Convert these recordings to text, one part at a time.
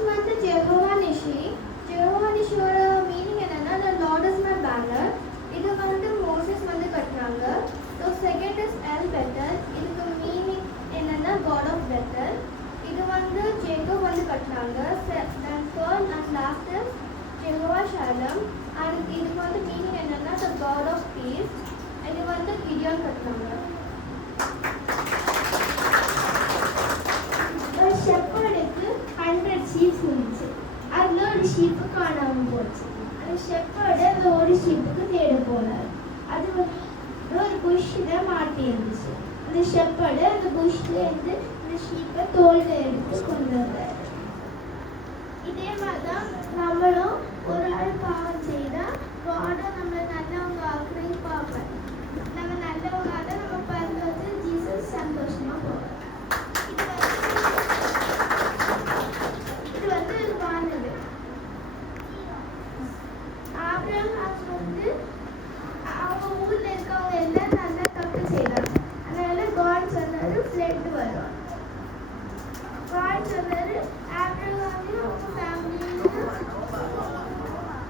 First one is Jehovah Nishi. Jehovah Nishiயோட meaning என்னன்னா the Lord is my banner. இது வந்து மோசஸ் வந்து கட்டுறாங்க. So second is L Bethel. இதுக்கு மீனிங் என்னன்னா God of Bethel. இது வந்து ஜேக்கப் வந்து கட்டுறாங்க. Then third and last is Jehovah Shalom. And இதுக்கு வந்து மீனிங் என்னன்னா the God of Peace. இது வந்து கிடியான் கட்டுறாங்க. ஒரு ஷெப்பர்டுக்கு 100 ஷீப்ஸ் இருந்துச்சு. அதில் ஒரு ஷீப்பு காணாமல் போச்சு. அந்த ஷெப்பர்டு அந்த ஒரு ஷீப்புக்கு தேட போனார். அது ஒரு புஷ்ஷில் மாட்டி இருந்துச்சு. அந்த ஷெப்பர்டு அந்த புஷ்லேருந்து அந்த ஷீப்பை தோல்ல எடுத்து கொண்டு வந்தார். இதே மாதிரி தான் நம்மளும் ஒரு ஆள் பாவம் செய்தால் காடும் நம்மளை நல்லவங்க ஆக்குறது பார்ப்பேன். நம்ம நல்லவங்க தான் நம்ம பிறந்தது ஜீசஸ் சந்தோஷமாக போவோம். இது வந்து வானது. ஆபிரகாம் வந்து அவங்க ஊர்ல இருக்கவங்க எல்லாம் நல்லா தப்பு செய்தாங்க. அதனால காட் சொன்னாரு ஃப்ளட் வரும். காட் சொன்னாரு ஆபிரகாமையும் அவங்க ஃபேமிலியும்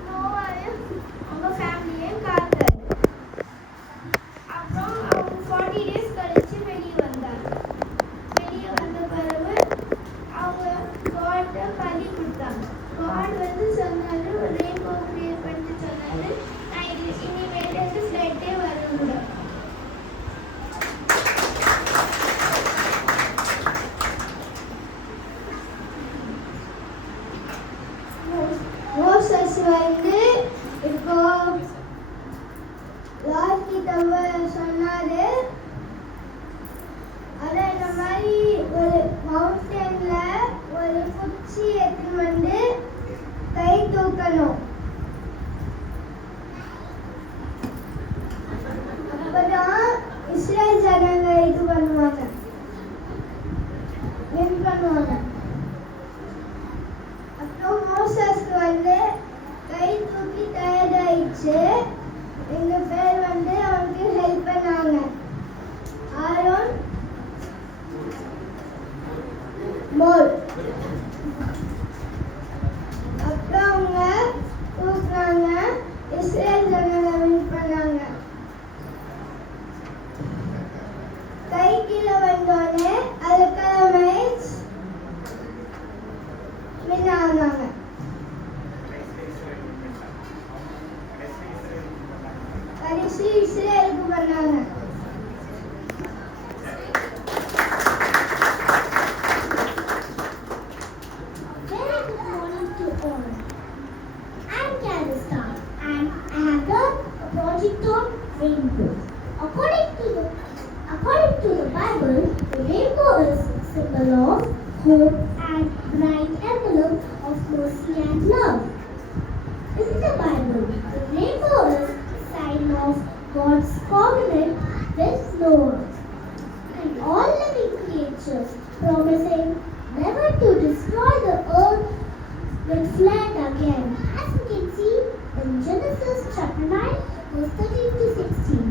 நோவாவையும் அவங்க ஃபேமிலியையும் காத்தாரு. அப்புறம் அவங்க 40 டேஸ் கழிச்சு வெளியே வந்தாங்க. வெளியே வந்த பிறகு அவங்க காட்டை பலி கொடுத்தாங்க. காட் வந்து சொன்னாரு ஒரு ரெயின்போ கிரியேட் பண்ணிட்டு சொன்னாரு நான் இது இனிமேட்டு ஃப்ளட்டே வரக்கூடாது. மோசஸ் வந்து இப்போ கிட்ட சொன்னாரு அதான் இந்த மாதிரி ஒரு மவுண்டன்ல ஒரு குச்சி எடுத்துன்னு வந்து கை தூக்கணும். அப்பதான் இஸ்ரேல் ஜனங்க இது பண்ணுவாங்க, வின் பண்ணுவாங்க. அப்புறம் மோசஸ்க்கு வந்து கை தூக்கி தயாராயிடுச்சு. 2 பேர் வந்து அவனுக்கு ஹெல்ப் பண்ணாங்க. ஆரோன் மோர். அப்புறம் அவங்க தூக்குறாங்க. இஸ்ரேல் ஜனங்க வின் பண்ணாங்க. கை கீழே வந்தோடனே அல்கலமைட்ஸ் வின் ஆனாங்க. கடைசி இஸ்ரேலுக்கு பண்ணாங்க. Rainbow. According to the Bible, the rainbow is a symbol of hope and bright envelope of mercy and love. In the Bible, the rainbow is a sign of God's covenant with Noah and all living creatures, promising never to destroy the earth with flood again. As you can see in Genesis chapter 9, verse 13 to 16.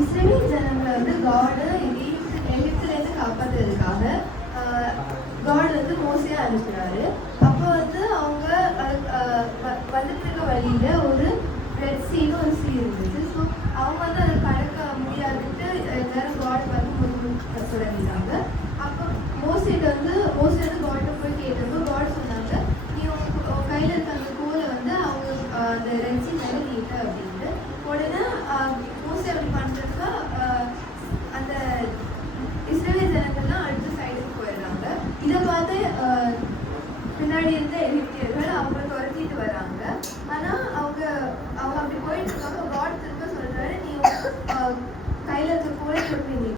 Israel ஜனங்களை வந்து காடு எகிப்திலேருந்து காப்பாற்றுறதுக்காக God வந்து மோசையா அனுப்புறாரு. அப்போ வந்து அவங்க வந்துட்டு இருக்க வழியில ஒரு ரெட் சீன்னு ஒரு சீ இருந்துச்சு. ஸோ அவங்க வந்து அதை கடக்க முடியாதுட்டு எல்லாரும் காட் வந்து சொல்லிட்டாங்க. அப்போ மோசை வந்து காட்டை போய் கேட்டப்போ காட் சொன்னாங்க நீ உங்க கையில் இருக்க அந்த கோலை வந்து அவங்க அந்த ரெட் சீ மேலே நீட்ட அப்படின்ட்டு. உடனே மோசை அப்படி பண்ணுறப்ப அந்த இஸ்ரேல் ஜனங்கள்லாம் அடுத்த சைடுக்கு போயிடுறாங்க. இதை பார்த்து பின்னாடி இருந்த எகிப்தியர்கள் அவங்க துரத்திட்டு வராங்க. ஆனால் அவங்க அப்படி போயிட்டு இருக்காங்க. காட் திரும்ப சொல்றாரு நீ கையில் இருக்க கோலை கொண்டு